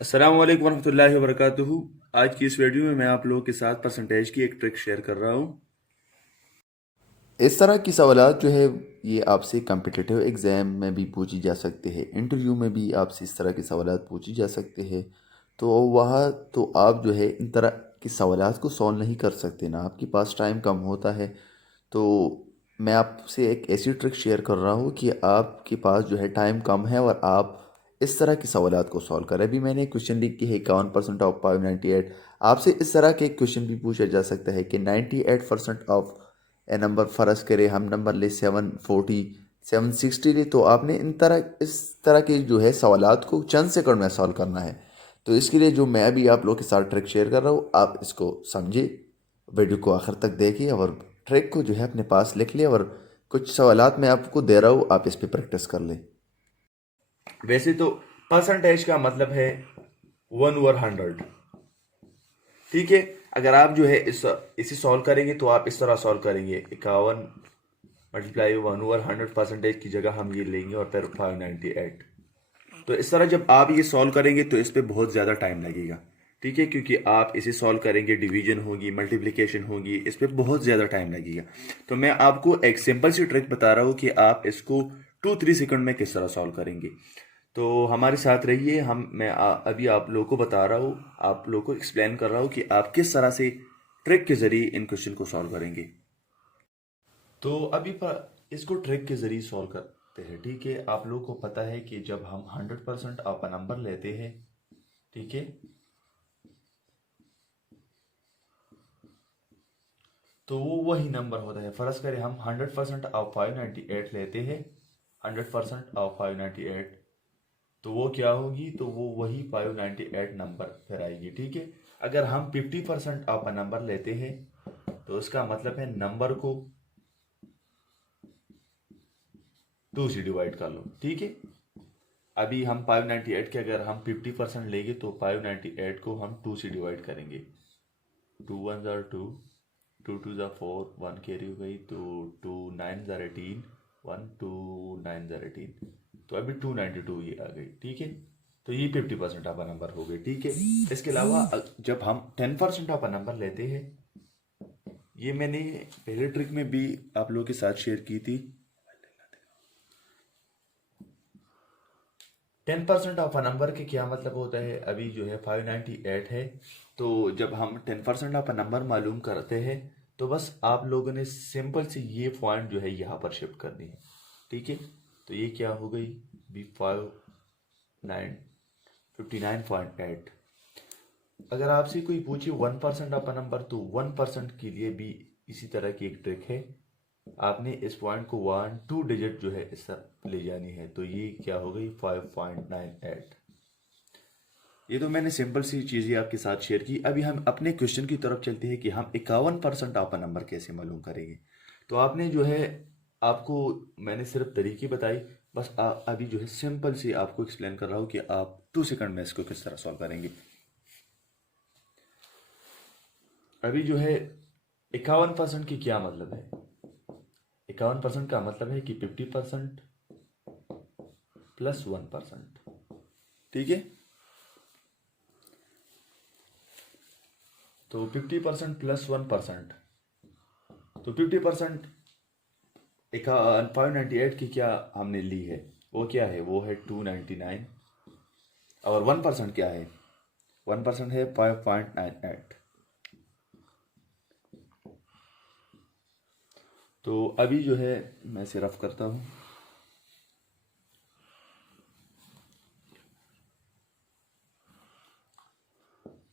अस्सलाम वालेकुम वरहमतुल्लाहि वबरकातुहू। आज की इस वीडियो में मैं आप लोगों के साथ परसेंटेज की एक ट्रिक शेयर कर रहा हूँ। इस तरह की सवालात जो है ये आपसे कम्पिटिटिव एग्ज़ाम में भी पूछी जा सकते हैं, इंटरव्यू में भी आपसे इस तरह के सवालात पूछी जा सकते हैं। तो वहाँ तो आप जो है इन तरह के सवालात को सॉल्व नहीं कर सकते ना, आपके पास टाइम कम होता है। तो मैं आपसे एक ऐसी ट्रिक शेयर कर रहा हूँ कि आपके पास जो है टाइम कम है और आप इस तरह के सवालात को सॉल्व करें। अभी मैंने क्वेश्चन लिख के है 51% ऑफ 598। आपसे इस तरह के क्वेश्चन भी पूछा जा सकता है कि 98% ऑफ ए नंबर फ़र्ज करें, हम नंबर ले 740 760 ले, तो आपने इस तरह के जो है सवालात को चंद सेकंड में सॉल्व करना है। तो इसके लिए जो मैं अभी आप लोग के साथ ट्रिक शेयर कर रहा हूँ, आप इसको समझे, वीडियो को आखिर तक देखिए और ट्रिक को जो है अपने पास लिख लिया। और कुछ सवालात मैं आपको दे रहा हूँ, आप इस पर प्रैक्टिस कर लें। वैसे तो परसेंटेज का मतलब है 1/100। ठीक है। अगर आप जो है इसे सॉल्व करेंगे तो आप इस तरह सॉल्व करेंगे 51 मल्टीप्लाई 1/100 परसेंटेज की जगह हम ये लेंगे और फिर 598। तो इस तरह जब आप ये सॉल्व करेंगे तो इस पे बहुत ज़्यादा टाइम लगेगा। ठीक है, क्योंकि आप इसे सॉल्व करेंगे, डिवीजन होगी, मल्टीप्लिकेशन होगी, इस पे बहुत ज़्यादा टाइम लगेगा। तो मैं आपको एक सिंपल सी ट्रिक बता रहा हूँ कि आप इसको 2-3 सेकंड में किस तरह सॉल्व करेंगे। तो हमारे साथ रहिए। अभी आप लोगों को बता रहा हूँ, आप लोगों को एक्सप्लेन कर रहा हूँ कि आप किस तरह से ट्रिक के ज़रिए इन क्वेश्चन को सॉल्व करेंगे। तो इसको ट्रिक के ज़रिए सॉल्व करते हैं। ठीक है, आप लोगों को पता है कि जब हम 100% ऑफ नंबर लेते हैं, ठीक है, तो वो वही नंबर होता है। फर्ज करें हम 100% ऑफ 598 लेते हैं, 100% ऑफ 598, तो वो क्या होगी, तो वो वही 598 नंबर फिर आएगी। ठीक है। अगर हम 50% ऑफ नंबर लेते हैं तो उसका मतलब है नंबर को 2 से डिवाइड कर लो। ठीक है। अभी हम 598 के अगर हम 50% लेंगे तो 598 को हम 2 से डिवाइड करेंगे। 2 1 2, 2 2 4, 1 कैरी हो गई, तो 2 9 18, 1 2 9 18, तो अभी 292 ये आ गई। ठीक है। तो ये 50% ऑफ नंबर हो गए। ठीक है। इसके अलावा जब हम 10% ऑफ नंबर लेते हैं, ये मैंने पहले ट्रिक में भी आप लोगों के साथ शेयर की थी। 10% ऑफ अ नंबर के क्या मतलब होता है, अभी जो है 598 है, तो जब हम 10% ऑफ अ नंबर मालूम करते हैं तो बस आप लोगों ने सिंपल से ये पॉइंट जो है यहाँ पर शिफ्ट करनी है। ठीक है। तो ये क्या हो गई, बी 59 59.8। अगर आपसे कोई पूछे 1% ऑफ अ नंबर, तो 1% के लिए भी इसी तरह की एक ट्रिक है। आपने इस पॉइंट को 1 2 डिजिट जो है इस तरफ ले जानी है, तो ये क्या हो गई 5.98। ये तो मैंने सिंपल सी चीज़ें आपके साथ शेयर की। अभी हम अपने क्वेश्चन की तरफ चलते हैं कि हम 51% ऑफ नंबर कैसे मालूम करेंगे। तो आपने जो है, आपको मैंने सिर्फ तरीके बताई, बस अभी जो है सिंपल सी आपको एक्सप्लेन कर रहा हूँ कि आप 2 सेकंड में इसको किस तरह सॉल्व करेंगे। अभी जो है 51% की क्या मतलब है, 51% का मतलब है कि 50% प्लस 1%। ठीक है। तो 50% प्लस 1%, तो 50% एक 598 की क्या हमने ली है, वो क्या है, वो है 299। और 1% क्या है, 1% है 5.98। तो अभी जो है मैं इसे रफ करता हूँ।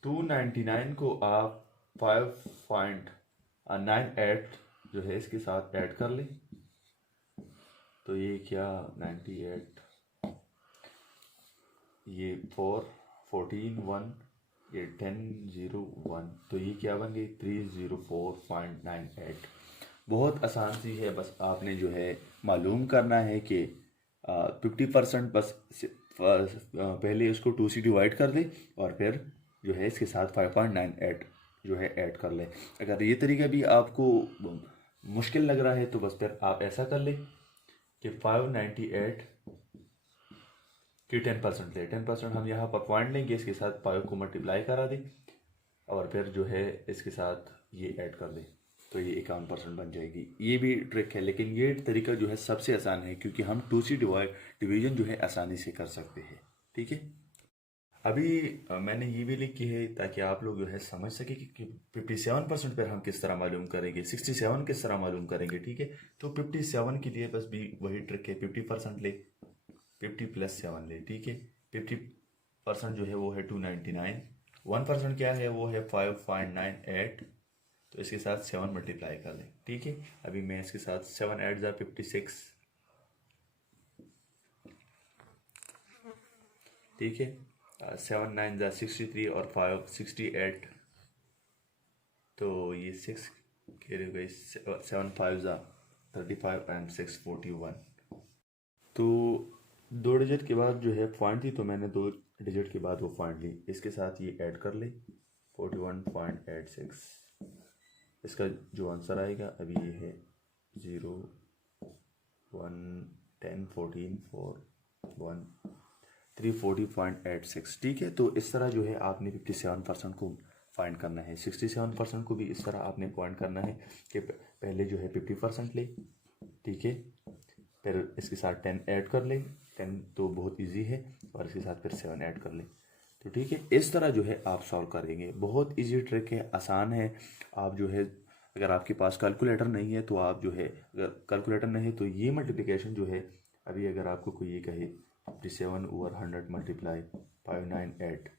299 को आप 5.98 जो है इसके साथ ऐड कर लें, तो ये क्या 98, ये 4 14 1, ये 10 0 1, तो ये क्या बन गई 304.98। बहुत आसान सी है, बस आपने जो है मालूम करना है कि 50% बस पहले उसको 2 से डिवाइड कर दे और फिर जो है इसके साथ 5.98 जो है ऐड कर ले। अगर ये तरीका भी आपको मुश्किल लग रहा है तो बस फिर आप ऐसा कर ले कि 598 कि 10% ले, 10% हम यहाँ पर पॉइंट लेंगे, इसके साथ पाई को मल्टीप्लाई करा दें और फिर जो है इसके साथ ये ऐड कर दें, तो ये 51% बन जाएगी। ये भी ट्रिक है, लेकिन ये तरीका जो है सबसे आसान है, क्योंकि हम 2C डिवीजन जो है आसानी से कर सकते हैं। ठीक है, अभी मैंने ये भी लिखी है ताकि आप लोग जो है समझ सके कि 57% पर हम किस तरह मालूम करेंगे, 67 किस तरह मालूम करेंगे। ठीक है, तो 57 के लिए बस भी वही ट्रिक है, 50% ले, 50 + 7 ले। ठीक है, 50% जो है वो है 299, 1% क्या है वो है 5.98, तो इसके साथ 7 मल्टीप्लाई कर दें। ठीक है, अभी मैं इसके साथ 7 ऐड 56, ठीक है, 7 9 63 और 5 68, तो ये 6 कैरी हो गई, 7 5 35 एंड 6 41। तो 2 डिजिट के बाद जो है पॉइंट थी, तो मैंने 2 डिजिट के बाद वो पॉइंट ली, इसके साथ ये ऐड कर ले 41.86। इसका जो आंसर आएगा अभी ये है 0 1 10 14 4 1 340.86। ठीक है, तो इस तरह जो है आपने 57% को फाइंड करना है, 67% को भी इस तरह आपने पॉइंट करना है कि पहले जो है 50% ले। ठीक है, फिर इसके साथ 10 ऐड कर ले, 10 तो बहुत इजी है, और इसके साथ फिर 7 ऐड कर ले। तो ठीक है, इस तरह जो है आप सॉल्व करेंगे, बहुत इजी ट्रिक है, आसान है। आप जो है अगर आपके पास कैलकुलेटर नहीं है तो आप जो है, अगर कैलकुलेटर नहीं है तो ये मल्टीप्लिकेशन जो है, अभी अगर आपको कोई ये कहे 57/100 मल्टीप्लाई 598,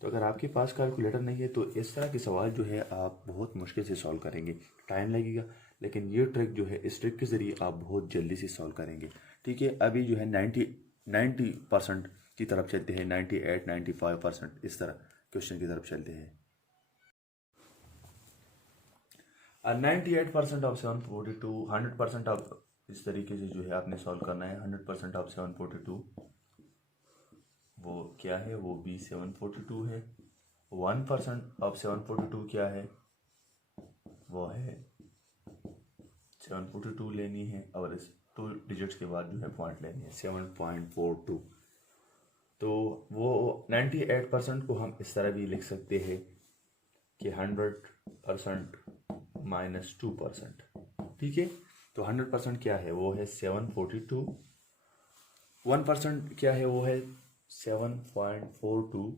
तो अगर आपके पास कैलकुलेटर नहीं है तो इस तरह के सवाल जो है आप बहुत मुश्किल से सॉल्व करेंगे, टाइम लगेगा, लेकिन ये ट्रिक जो है, इस ट्रिक के ज़रिए आप बहुत जल्दी से सॉल्व करेंगे। ठीक है, अभी जो है 90% की तरफ चलते हैं, 98 95% इस तरह क्वेश्चन की तरफ चलते हैं। 98% ऑफ 742, 100% ऑफ, इस तरीके से जो है आपने सॉल्व करना है। 100% ऑफ 742 वो क्या है, वो भी 742 है। 1% ऑफ 742 क्या है, वो है 742 लेनी है, और इस 2 डिजिट्स के बाद जो है पॉइंट लेनी है 7.42। तो वो 98% को हम इस तरह भी लिख सकते हैं कि 100% माइनस 2%। ठीक है, तो 100% क्या है, वो है 742, 1% क्या है, वो है 7.42,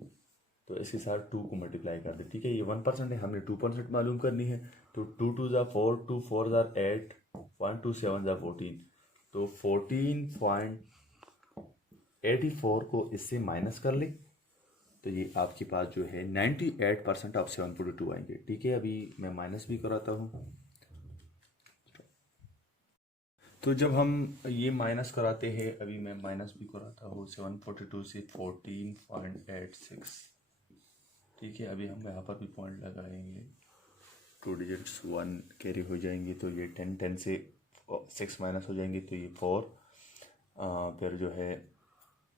तो इसके साथ 2 को मल्टीप्लाई कर दे। ठीक है, ये 1% है, हमने 2% मालूम करनी है, तो 2 2 ज़ा 4, 2 4 ज़ा 8, 1 2 7 ज़ा 14, तो 14.84 को इससे माइनस कर ले, तो ये आपके पास जो है 98% ऑफ 742 आएंगे। ठीक है, अभी मैं माइनस भी कराता हूँ। तो जब हम ये माइनस कराते हैं, अभी मैं माइनस भी कराता हूँ 742 से 14.86। ठीक है, अभी हम यहाँ पर भी पॉइंट लगाएंगे, 2 डिजिट्स 1 कैरी हो जाएंगे, तो ये 10 10 से 6 माइनस हो जाएंगे, तो ये 4, फिर जो है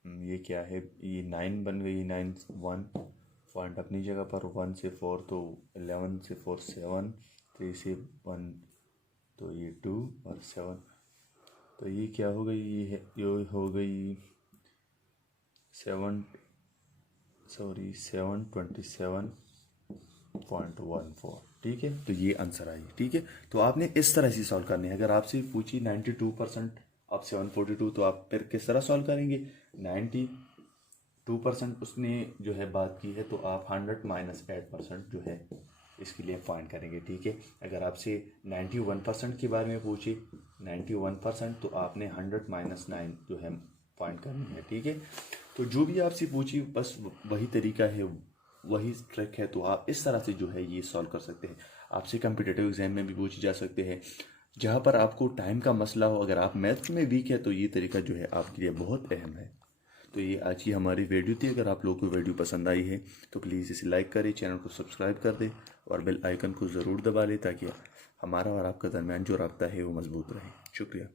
ये क्या है, ये 9 बन गई, 9 1 पॉइंट अपनी जगह पर, 1 से 4 तो 11 से 4 7, 3 से 1 तो ये 2 और 7, तो ये क्या हो गई, ये हो गई 727.14। ठीक है, तो ये आंसर आई। ठीक है, तो आपने इस तरह से सॉल्व करनी है। अगर आपसे पूछी 92% ऑफ 742, तो आप फिर किस तरह सॉल्व करेंगे। 92% उसने जो है बात की है, तो आप 100 माइनस 8% जो है इसके लिए फाइंड करेंगे। ठीक है, अगर आपसे 91% के बारे में पूछे 91%, तो आपने 100 माइनस 9 जो है फाइंड करनी है। ठीक है, तो जो भी आपसे पूछी बस वही तरीका है, वही ट्रिक है, तो आप इस तरह से जो है ये सॉल्व कर सकते हैं। आपसे कम्पिटिटिव एग्जाम में भी पूछे जा सकते हैं, जहाँ पर आपको टाइम का मसला हो। अगर आप मैथ में वीक है तो ये तरीका जो है आपके लिए बहुत अहम है। तो ये आज की हमारी वीडियो थी। अगर आप लोगों को वीडियो पसंद आई है तो प्लीज़ इसे लाइक करें, चैनल को सब्सक्राइब कर दें और बेल आइकन को ज़रूर दबा लें, ताकि हमारा और आपका दरमियान जो राब्ता है वो मजबूत रहे। शुक्रिया।